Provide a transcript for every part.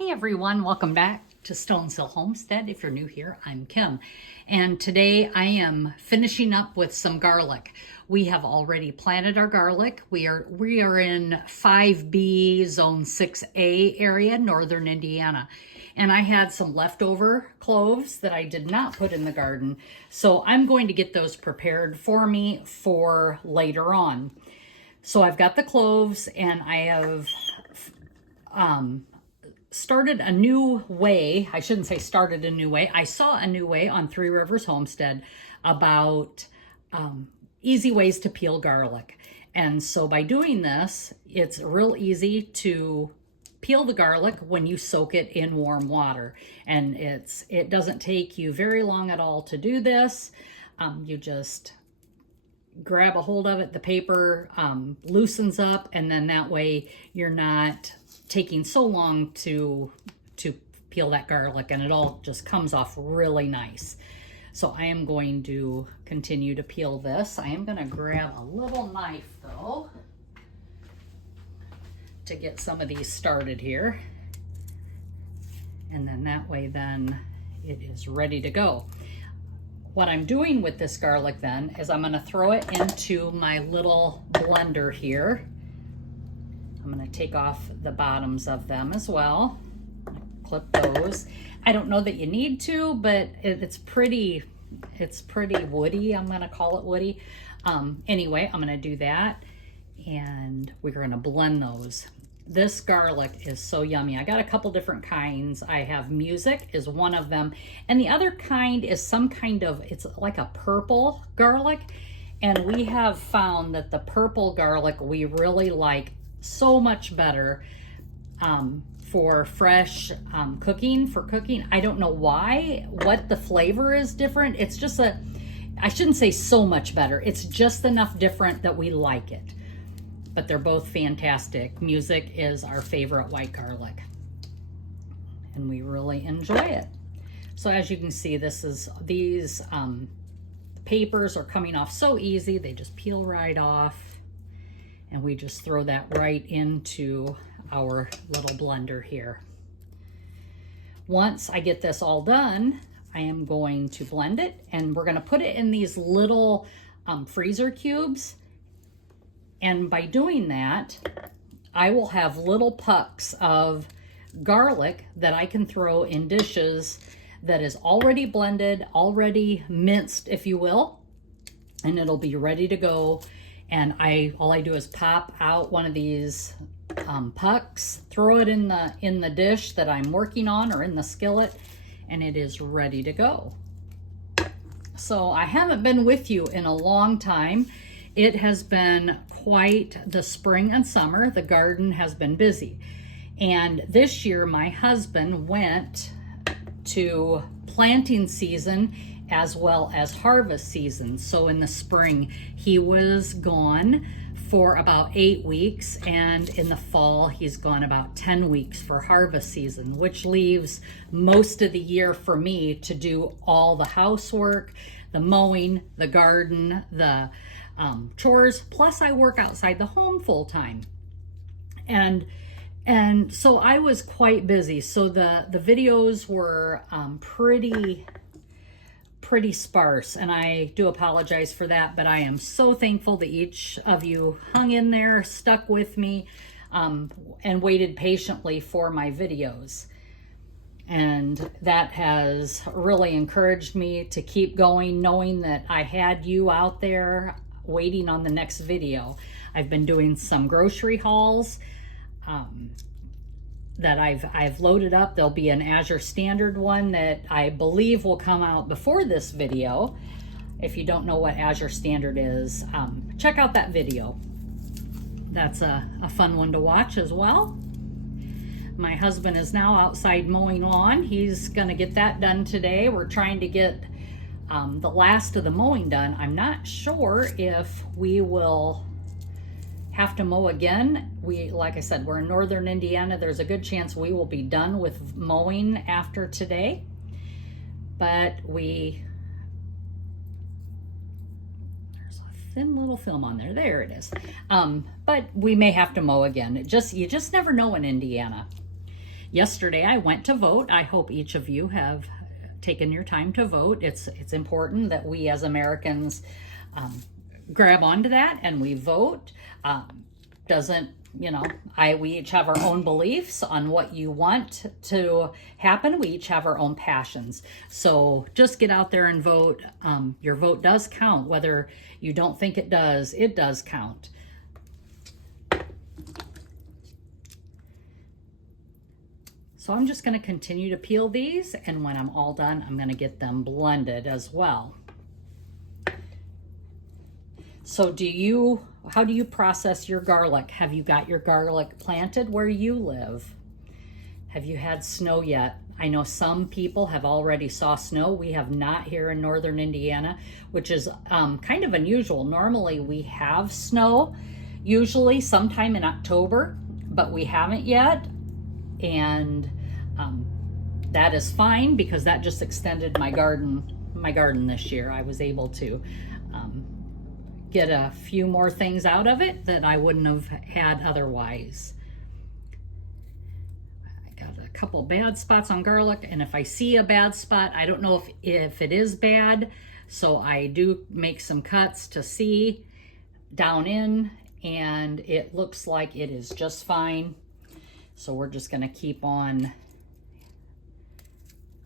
Hey everyone, welcome back to Stonehill Homestead. If you're new here, I'm Kim. And today I am finishing up with some garlic. We have already planted our garlic. We are in 5B Zone 6A area, Northern Indiana. And I had some leftover cloves that I did not put in the garden. So I'm going to get those prepared for me for later on. So I've got the cloves and I have started a new way. I shouldn't say started a new way. I saw a new way on Three Rivers Homestead about easy ways to peel garlic. And so by doing this, it's real easy to peel the garlic when you soak it in warm water. And it doesn't take you very long at all to do this. You just grab a hold of it, the paper loosens up, and then that way you're not taking so long to peel that garlic, and it all just comes off really nice. So I am going to continue to peel this. I am going to grab a little knife though to get some of these started here, and then that way then it is ready to go. What I'm doing with this garlic then is I'm going to throw it into my little blender here. I'm going to take off the bottoms of them as well. Clip those. I don't know that you need to, but it's pretty woody. I'm going to call it woody. Anyway, I'm going to do that, and we're going to blend those. This garlic is so yummy. I got a couple different kinds. I have Music is one of them, and the other kind is some kind of, it's like a purple garlic, and we have found that the purple garlic we really like so much better for fresh cooking. I don't know why, what the flavor is different. It's just I shouldn't say so much better. It's just enough different that we like it. But they're both fantastic. Music is our favorite white garlic, and we really enjoy it. So as you can see, these papers are coming off so easy. They just peel right off. And we just throw that right into our little blender here. Once I get this all done, I am going to blend it, and we're going to put it in these little freezer cubes. And by doing that, I will have little pucks of garlic that I can throw in dishes that is already blended, already minced, if you will, and it'll be ready to go. And all I do is pop out one of these pucks, throw it in the dish that I'm working on, or in the skillet, and it is ready to go. So I haven't been with you in a long time. It has been quite the spring and summer. The garden has been busy. And this year my husband went to planting season as well as harvest season. So in the spring, he was gone for about 8 weeks, and in the fall, he's gone about 10 weeks for harvest season, which leaves most of the year for me to do all the housework, the mowing, the garden, the chores, plus I work outside the home full time. And so I was quite busy. So the videos were pretty sparse, and I do apologize for that, but I am so thankful that each of you hung in there, stuck with me, and waited patiently for my videos. And that has really encouraged me to keep going, knowing that I had you out there waiting on the next video. I've been doing some grocery hauls that I've loaded up. There'll be an Azure Standard one that I believe will come out before this video. If you don't know what Azure Standard is, check out that video. That's a fun one to watch as well. My husband is now outside mowing lawn. He's gonna get that done today. We're trying to get the last of the mowing done. I'm not sure if we will have to mow again. Like I said, we're in Northern Indiana. There's a good chance we will be done with mowing after today, but there's a thin little film on there. There it is. But we may have to mow again. You just never know in Indiana. Yesterday I went to vote. I hope each of you have taken your time to vote. It's important that we as Americans grab onto that and we vote. Doesn't, you know, we each have our own beliefs on what you want to happen. We each have our own passions. So just get out there and vote. Your vote does count. Whether you don't think it does count. So I'm just going to continue to peel these, and when I'm all done, I'm going to get them blended as well. So how do you process your garlic? Have you got your garlic planted where you live? Have you had snow yet? I know some people have already saw snow. We have not here in northern Indiana, which is kind of unusual. Normally we have snow, usually sometime in October, but we haven't yet. And that is fine because that just extended my garden this year. I was able to get a few more things out of it that I wouldn't have had otherwise. I got a couple bad spots on garlic, and if I see a bad spot, I don't know if it is bad, so I do make some cuts to see down in, and it looks like it is just fine. So we're just going to keep on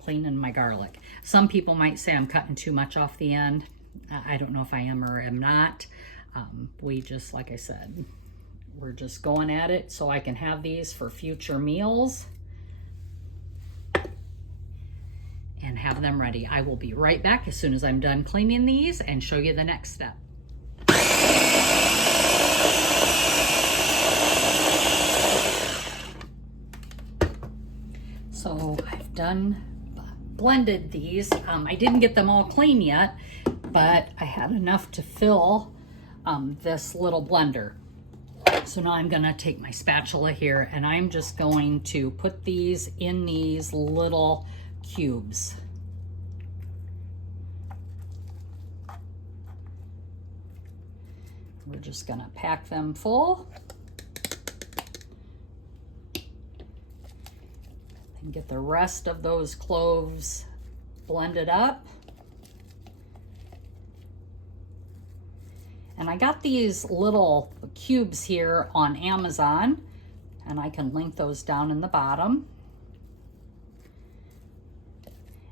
cleaning my garlic. Some people might say I'm cutting too much off the end. I don't know if I am or am not. We just, like I said, we're just going at it so I can have these for future meals and have them ready. I will be right back as soon as I'm done cleaning these and show you the next step. So I've blended these. I didn't get them all clean yet, but I had enough to fill this little blender. So now I'm gonna take my spatula here and I'm just going to put these in these little cubes. We're just gonna pack them full and get the rest of those cloves blended up. And I got these little cubes here on Amazon, and I can link those down in the bottom.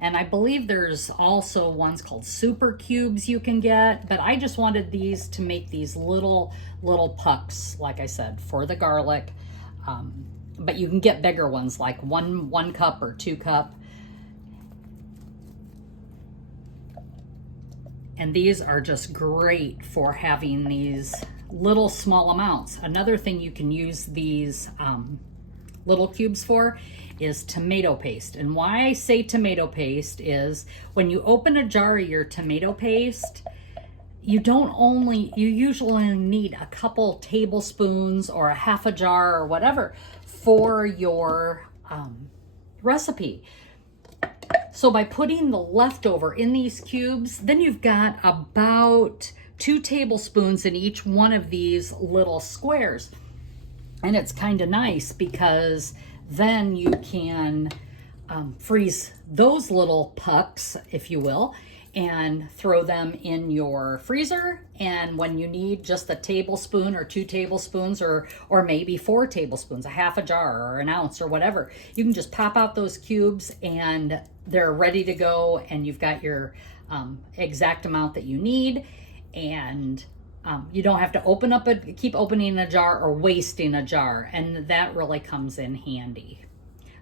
And I believe there's also ones called super cubes you can get, but I just wanted these to make these little pucks, like I said, for the garlic. But you can get bigger ones, like one cup or 2 cup. And these are just great for having these little small amounts. Another thing you can use these little cubes for is tomato paste. And why I say tomato paste is when you open a jar of your tomato paste, you usually need a couple tablespoons or a half a jar or whatever for your recipe. So by putting the leftover in these cubes, then you've got about 2 tablespoons in each one of these little squares. And it's kind of nice because then you can freeze those little pucks, if you will, and throw them in your freezer. And when you need just a tablespoon or 2 tablespoons or maybe 4 tablespoons, a half a jar or an ounce or whatever, you can just pop out those cubes and they're ready to go, and you've got your exact amount that you need. And you don't have to keep opening a jar or wasting a jar, and that really comes in handy.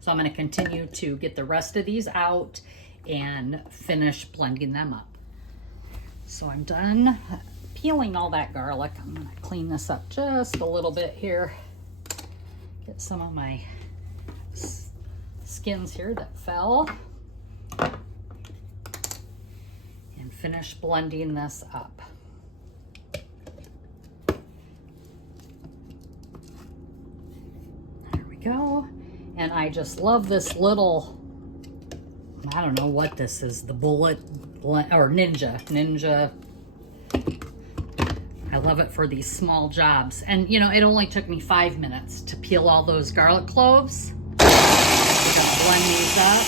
So I'm going to continue to get the rest of these out and finish blending them up. So I'm done peeling all that garlic. I'm going to clean this up just a little bit here. Get some of my skins here that fell. And finish blending this up. There we go. And I just love this little, I don't know what this is, the bullet or ninja. I love it for these small jobs. And you know, it only took me 5 minutes to peel all those garlic cloves. blend these up.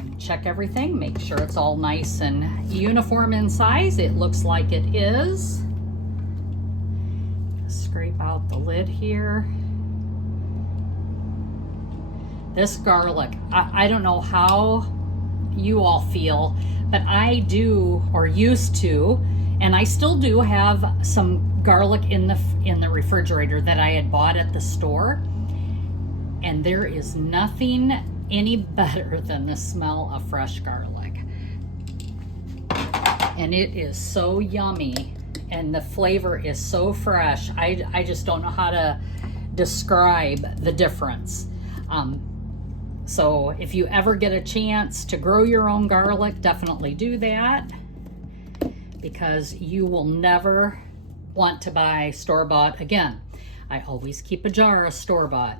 And check everything, make sure it's all nice and uniform in size. It looks like it is. Scrape out the lid here. This garlic, I don't know how you all feel, but I do, or used to, and I still do have some garlic in the refrigerator that I had bought at the store, and there is nothing any better than the smell of fresh garlic. And it is so yummy, and the flavor is so fresh. I just don't know how to describe the difference. So if you ever get a chance to grow your own garlic, definitely do that, because you will never want to buy store-bought again. I always keep a jar of store-bought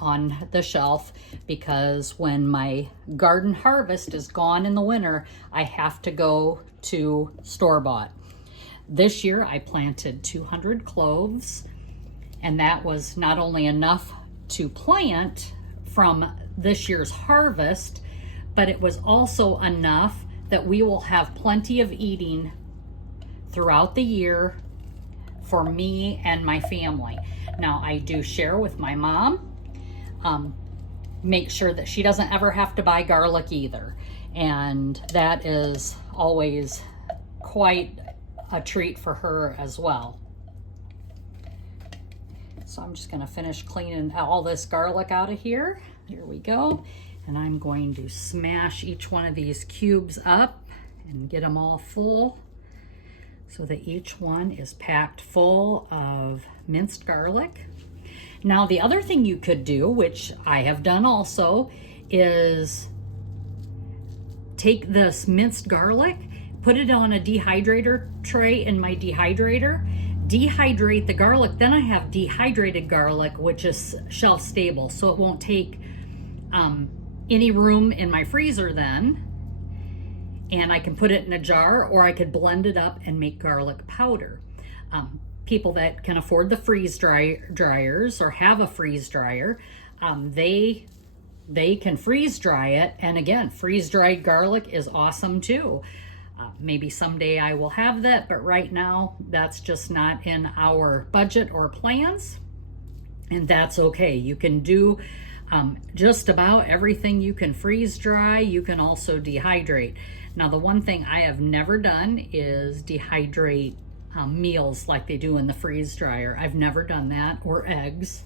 on the shelf, because when my garden harvest is gone in the winter, I have to go to store-bought. This year I planted 200 cloves, and that was not only enough to plant from this year's harvest, but it was also enough that we will have plenty of eating throughout the year for me and my family. Now, I do share with my mom, make sure that she doesn't ever have to buy garlic either, and that is always quite a treat for her as well. So I'm just going to finish cleaning all this garlic out of here. Here we go. And I'm going to smash each one of these cubes up and get them all full, so that each one is packed full of minced garlic. Now, the other thing you could do, which I have done also, is take this minced garlic, put it on a dehydrator tray in my dehydrator, dehydrate the garlic. Then I have dehydrated garlic, which is shelf stable, so it won't take any room in my freezer then. And I can put it in a jar, or I could blend it up and make garlic powder. People that can afford the freeze dryers or have a freeze dryer, they can freeze dry it. And again, freeze dried garlic is awesome too. Maybe someday I will have that, but right now that's just not in our budget or plans, and that's okay. You can do just about everything. You can freeze dry, you can also dehydrate. Now, the one thing I have never done is dehydrate meals like they do in the freeze dryer. I've never done that, or eggs.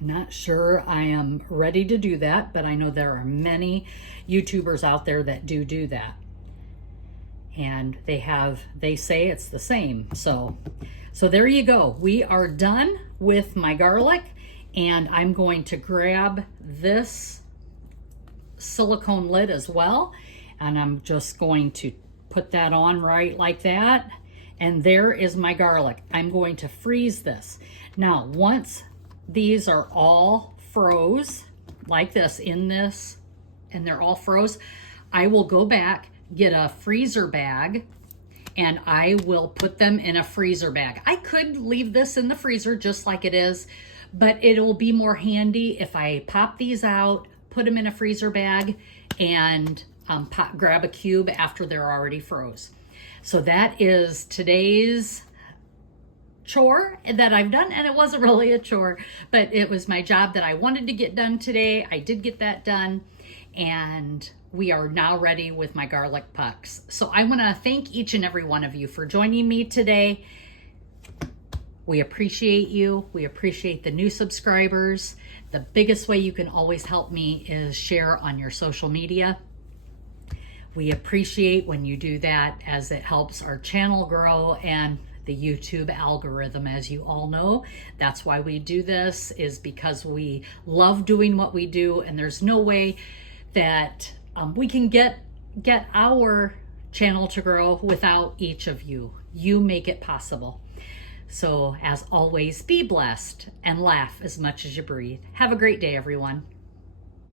Not sure I am ready to do that, but I know there are many YouTubers out there that do that. And they say it's the same. So there you go. We are done with my garlic, and I'm going to grab this silicone lid as well, and I'm just going to put that on right like that. And there is my garlic. I'm going to freeze this. Now, once these are all froze like this in this, and they're all froze, I will go back, get a freezer bag, and I will put them in a freezer bag. I could leave this in the freezer just like it is, but it'll be more handy if I pop these out, put them in a freezer bag, and grab a cube after they're already froze. So that is today's chore that I've done, and it wasn't really a chore, but it was my job that I wanted to get done today. I did get that done, and we are now ready with my garlic pucks. So I want to thank each and every one of you for joining me today. We appreciate you. We appreciate the new subscribers. The biggest way you can always help me is share on your social media. We appreciate when you do that, as it helps our channel grow and the YouTube algorithm. As you all know, that's why we do this, is because we love doing what we do, and there's no way that we can get our channel to grow without each of you. You make it possible. So as always, be blessed and laugh as much as you breathe. Have a great day, everyone.